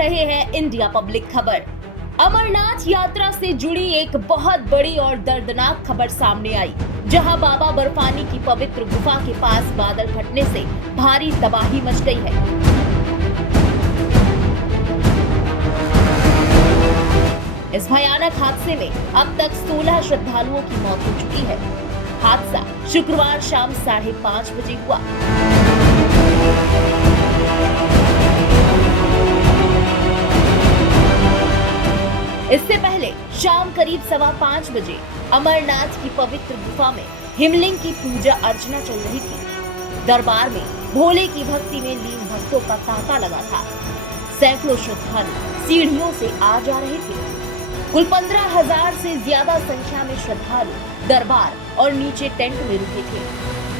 रहे हैं India public खबर। अमरनाथ यात्रा से जुड़ी एक बहुत बड़ी और दर्दनाक खबर सामने आई, जहां बाबा बर्फानी की पवित्र गुफा के पास बादल फटने से भारी तबाही मच गई है। इस भयानक हादसे में अब तक 16 श्रद्धालुओं की मौत हो चुकी है। हादसा शुक्रवार शाम 5:30 बजे हुआ। इससे पहले शाम करीब 5:15 बजे अमरनाथ की पवित्र गुफा में हिमलिंग की पूजा अर्चना चल रही थी। दरबार में भोले की भक्ति में लीन भक्तों का तांता लगा था। सैकड़ों श्रद्धालु सीढ़ियों से आ जा रहे थे। कुल 15,000 से ज्यादा संख्या में श्रद्धालु दरबार और नीचे टेंट में रुके थे।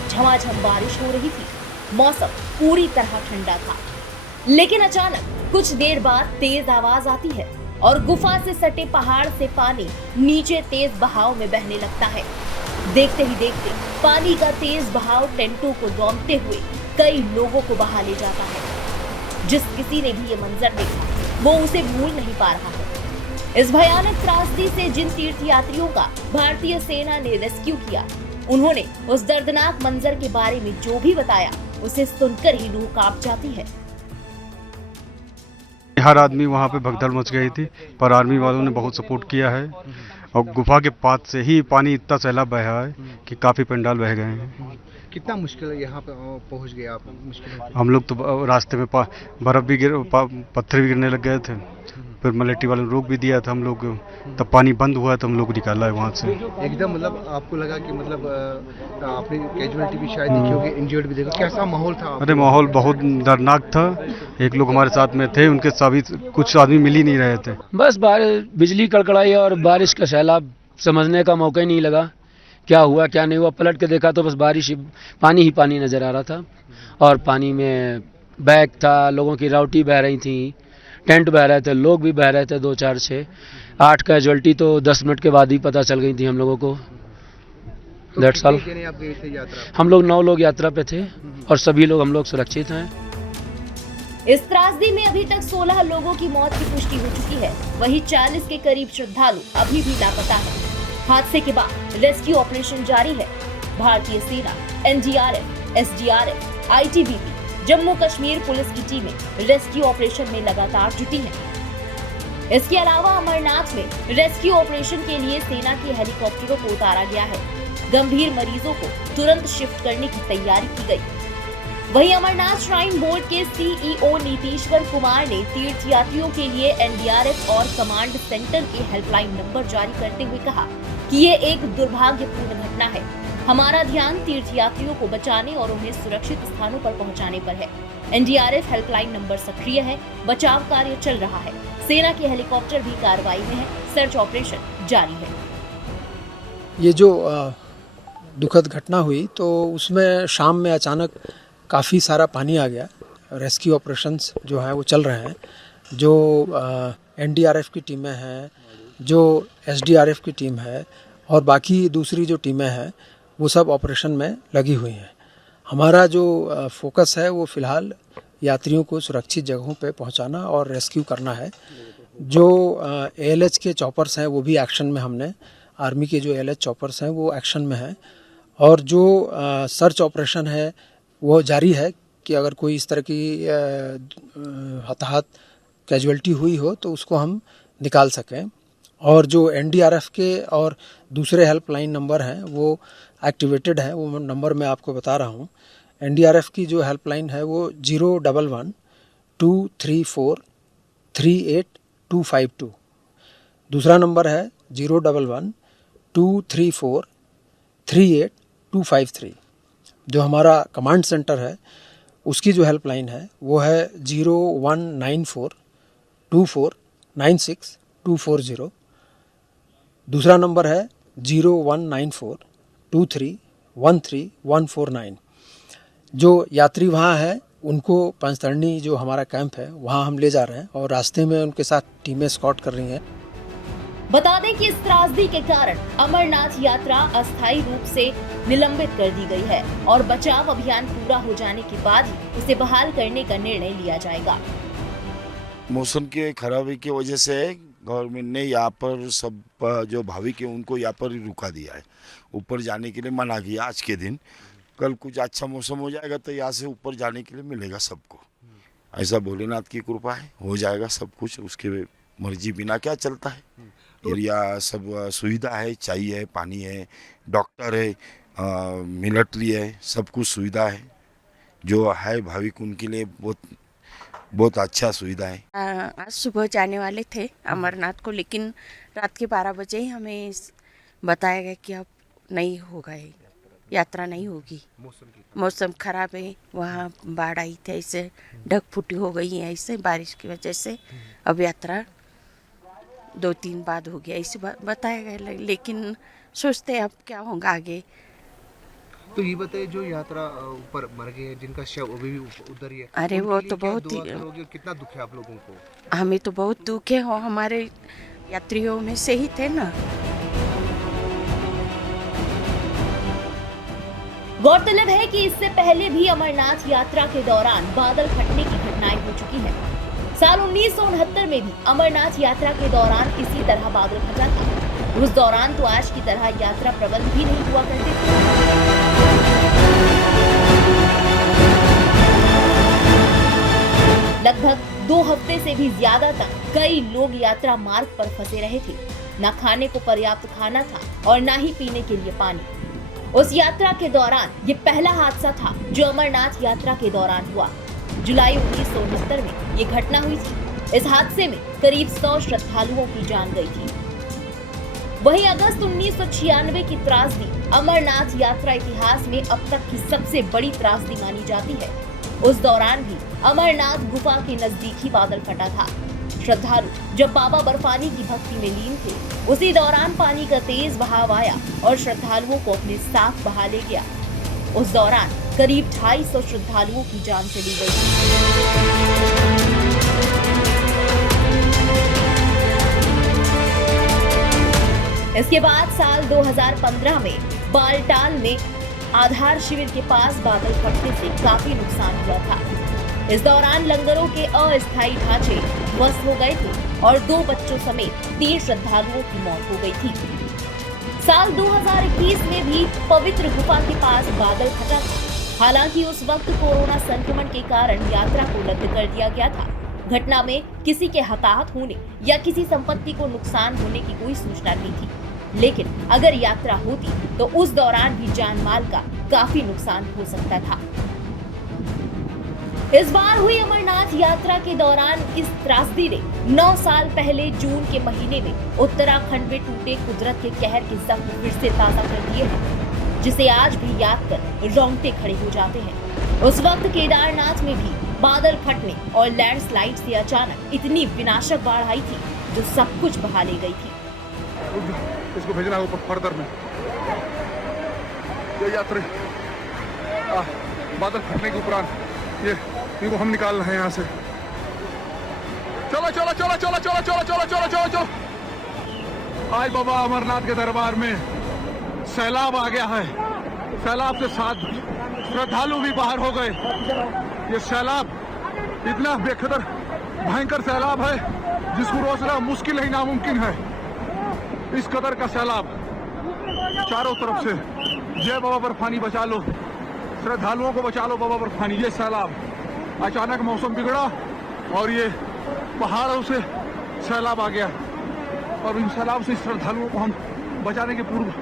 झमाझम बारिश हो रही थी। मौसम पूरी तरह ठंडा था, लेकिन अचानक कुछ देर बाद तेज आवाज आती है और गुफा से सटे पहाड़ से पानी नीचे तेज बहाव में बहने लगता है। देखते ही देखते पानी का तेज बहाव टेंटों को रौंदते हुए कई लोगों को बहा ले जाता है। जिस किसी ने भी ये मंजर देखा वो उसे भूल नहीं पा रहा है। इस भयानक त्रासदी से जिन तीर्थयात्रियों का भारतीय सेना ने रेस्क्यू किया, उन्होंने उस दर्दनाक मंजर के बारे में जो भी बताया, उसे सुनकर ही रूह कांप जाती है। हर आदमी वहाँ पे भगदड़ मच गई थी, पर आर्मी वालों ने बहुत सपोर्ट किया है और गुफा के पास से ही पानी इतना सैलाब बहा है कि काफी पंडाल बह गए हैं। कितना मुश्किल है यहाँ पे पहुँच गए आप? मुश्किल हम लोग तो रास्ते में बर्फ भी पत्थर भी गिरने लग गए थे। फिर मलेटी वालों ने रोक भी दिया था हम लोग, तब पानी बंद हुआ तो हम लोग निकाला है वहाँ से। एकदम मतलब आपको लगा कि मतलब आपने कैजुअलिटी भी शायद देखी होगी, इंजर्ड भी देखा, कैसा माहौल था? अरे माहौल बहुत दर्दनाक था। एक लोग हमारे साथ में थे, उनके सभी कुछ आदमी मिल ही नहीं रहे थे। बस बिजली कड़कड़ाई और बारिश का सैलाब, समझने का मौका ही नहीं लगा क्या हुआ क्या नहीं हुआ। पलट के देखा तो बस बारिश पानी ही पानी नजर आ रहा था और पानी में बैग था, लोगों की राउटी बह रही थी, टेंट बह रहे थे, लोग भी बह रहे थे। 2, 4, 6, 8 कैजुअल्टी तो 10 मिनट के बाद ही पता चल गई थी हम लोगों को। That's all. हम लोग 9 लोग यात्रा पे थे और सभी लोग हम लोग सुरक्षित हैं। इस त्रासदी में अभी तक 16 लोगों की मौत की पुष्टि हो चुकी है। वहीं 40 के करीब श्रद्धालु अभी भी लापता हैं। हादसे के बाद रेस्क्यू ऑपरेशन जारी है। भारतीय सेना, NDRF, SDRF, ITBP, Jammu Kashmir police की टीमें रेस्क्यू ऑपरेशन में लगातार जुटी हैं। इसके अलावा अमरनाथ में रेस्क्यू ऑपरेशन के लिए सेना के हेलीकॉप्टरों को उतारा गया है। गंभीर मरीजों को तुरंत शिफ्ट करने की तैयारी की गई। वहीं अमरनाथ श्राइन बोर्ड के सीईओ नीतीश्वर कुमार ने तीर्थयात्रियों के लिए एनडीआरएफ और कमांड सेंटर के हेल्पलाइन नंबर जारी करते हुए कहा कि ये एक दुर्भाग्यपूर्ण घटना है। हमारा ध्यान तीर्थयात्रियों को बचाने और उन्हें सुरक्षित स्थानों पर पहुंचाने पर है। एनडीआरएफ हेल्पलाइन नंबर सक्रिय है। बचाव कार्य चल रहा है। सेना के हेलीकॉप्टर भी कार्रवाई में है। सर्च ऑपरेशन जारी है। ये जो दुखद घटना हुई तो उसमें शाम में अचानक काफ़ी सारा पानी आ गया। रेस्क्यू ऑपरेशंस जो है वो चल रहे हैं। जो एनडीआरएफ की टीमें हैं, जो एसडीआरएफ की टीम है और बाकी दूसरी जो टीमें हैं, वो सब ऑपरेशन में लगी हुई हैं। हमारा जो फोकस है वो फ़िलहाल यात्रियों को सुरक्षित जगहों पे पहुंचाना और रेस्क्यू करना है। जो एएलएच के चॉपर्स हैं वो भी एक्शन में, हमने आर्मी के जो एएलएच चॉपर्स हैं वो एक्शन में हैं और जो सर्च ऑपरेशन है वो जारी है कि अगर कोई इस तरह की हताहत कैजुअल्टी हुई हो तो उसको हम निकाल सकें। और जो एनडीआरएफ के और दूसरे हेल्पलाइन नंबर हैं वो एक्टिवेटेड है। वो नंबर मैं आपको बता रहा हूँ। एनडीआरएफ की जो हेल्पलाइन है वो 011-234-38252। दूसरा नंबर है 011-234-38253। जो हमारा कमांड सेंटर है उसकी जो हेल्पलाइन है वो है 0194-2496-240। दूसरा नंबर है 0194-2313-149। जो यात्री वहाँ है उनको पंचतरणी जो हमारा कैंप है वहाँ हम ले जा रहे हैं और रास्ते में उनके साथ टीमें स्कॉट कर रही हैं। बता दें कि इस त्रासदी के कारण अमरनाथ यात्रा अस्थायी रूप से निलंबित कर दी गई है और बचाव अभियान पूरा हो जाने के बाद ही उसे बहाल करने का निर्णय लिया जाएगा। मौसम के खराबी की वजह से गवर्नमेंट ने यहाँ पर सब जो भाविक है उनको यहाँ पर ही रुका दिया है, ऊपर जाने के लिए मना किया आज के दिन। कल कुछ अच्छा मौसम हो जाएगा तो यहाँ से ऊपर जाने के लिए मिलेगा सबको, ऐसा भोलेनाथ की कृपा है, हो जाएगा सब कुछ, उसके मर्जी बिना क्या चलता है। एरिया सब सुविधा है, चाहिए है, पानी है, डॉक्टर है, मिलिट्री है, सब कुछ सुविधा है, जो है भाविक उनके लिए बहुत अच्छा सुविधा है। आज सुबह जाने वाले थे अमरनाथ को, लेकिन रात के 12 बजे ही हमें बताया गया कि अब नहीं होगा, यात्रा नहीं होगी, मौसम खराब है, वहाँ बाढ़ आई थी, ऐसे ढक फुटी हो गई है, ऐसे बारिश की वजह से अब यात्रा 2-3 बाद हो गया, ऐसे बताया गया। लेकिन सोचते अब क्या होगा आगे। तो ये बताइए, जो यात्रा ऊपर मर गए हैं, जिनका शव अभी भी उधर ही है, अरे उनके वो लिए तो क्या बहुत दुआ ही करोगे? कितना दुख है आप लोगों को? हमें तो बहुत दुख है, हो हमारे यात्रियों में से ही थे ना। गौरतलब है कि इससे पहले भी अमरनाथ यात्रा के दौरान बादल फटने की घटनाएं हो चुकी है। साल 1969 में भी अमरनाथ यात्रा के दौरान इसी तरह बादल फटा था। उस दौरान तो आज की तरह यात्रा प्रबंध भी नहीं हुआ करते थे। लगभग 2 हफ्ते से भी ज्यादा तक कई लोग यात्रा मार्ग पर फंसे रहे थे। न खाने को पर्याप्त खाना था और न ही पीने के लिए पानी। उस यात्रा के दौरान ये पहला हादसा था जो अमरनाथ यात्रा के दौरान हुआ। जुलाई 1969 में ये घटना हुई थी। इस हादसे में करीब 100 श्रद्धालुओं की जान गई थी। वहीं अगस्त 1996 की त्रासदी अमरनाथ यात्रा इतिहास में अब तक की सबसे बड़ी त्रासदी मानी जाती है। उस दौरान भी अमरनाथ गुफा के नजदीक ही बादल फटा था। श्रद्धालु जब बाबा बर्फानी की भक्ति में लीन थे, उसी दौरान पानी का तेज बहाव आया और श्रद्धालुओं को अपने साथ बहा ले गया। उस दौरान करीब 250 श्रद्धालुओं की जान चली गई। इसके बाद साल 2015 में बालटाल में आधार शिविर के पास बादल फटने से काफी नुकसान हुआ था। इस दौरान लंगरों के अस्थायी ढांचे ध्वस्त हो गए थे और 2 बच्चों समेत 3 श्रद्धालुओं की मौत हो गई थी। साल 2021 में भी पवित्र गुफा के पास बादल फटा था। हालांकि उस वक्त कोरोना संक्रमण के कारण यात्रा को रद्द कर दिया गया था। घटना में किसी के हताहत होने या किसी संपत्ति को नुकसान होने की कोई सूचना नहीं थी, लेकिन अगर यात्रा होती तो उस दौरान भी जान माल का काफी नुकसान हो सकता था। इस बार हुई अमरनाथ यात्रा के दौरान इस त्रासदी ने 9 साल पहले जून के महीने में उत्तराखंड में टूटे कुदरत के कहर के जख्म फिर से ताजा कर दिए हैं, जिसे आज भी याद कर रोंगटे खड़े हो जाते हैं। उस वक्त केदारनाथ में भी बादल फटने और लैंडस्लाइड से अचानक इतनी विनाशक बाढ़ आई थी जो सब कुछ बहा ले गई थी। इसको भेजना है ऊपर फर्दर में। ये यात्री बादल फटने के उपरांत इनको हम निकाल रहे हैं यहाँ से। चलो चलो चलो चलो चलो चलो चलो चलो चलो चलो। आज बाबा अमरनाथ के दरबार में सैलाब आ गया है। सैलाब के साथ श्रद्धालु भी बाहर हो गए। ये सैलाब इतना बेखतर भयंकर सैलाब है जिसको रोकना मुश्किल ही नामुमकिन है। इस कदर का सैलाब चारों तरफ से। जय बाबा बर्फानी बचा लो, श्रद्धालुओं को बचा लो बाबा बर्फानी। ये सैलाब अचानक मौसम बिगड़ा और ये पहाड़ों से सैलाब आ गया और इन सैलाब से श्रद्धालुओं को हम बचाने के पूर्व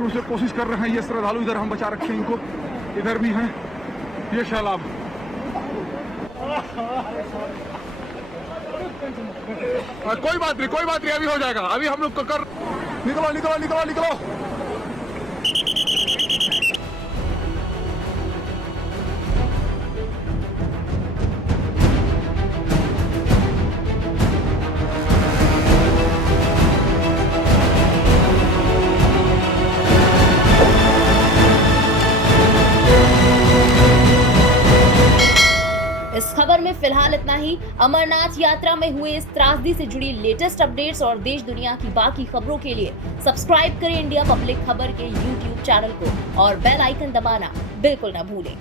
रूप से कोशिश कर रहे हैं। ये श्रद्धालु इधर हम बचा रखे हैं, इनको इधर भी हैं। ये सैलाब कोई बात नहीं, अभी हो जाएगा। अभी हम लोग कर निकलो निकलो निकलो निकलो। इस खबर में फिलहाल इतना ही। अमरनाथ यात्रा में हुए इस त्रासदी से जुड़ी लेटेस्ट अपडेट्स और देश दुनिया की बाकी खबरों के लिए सब्सक्राइब करें इंडिया पब्लिक खबर के YouTube चैनल को और बेल आइकन दबाना बिल्कुल ना भूलें।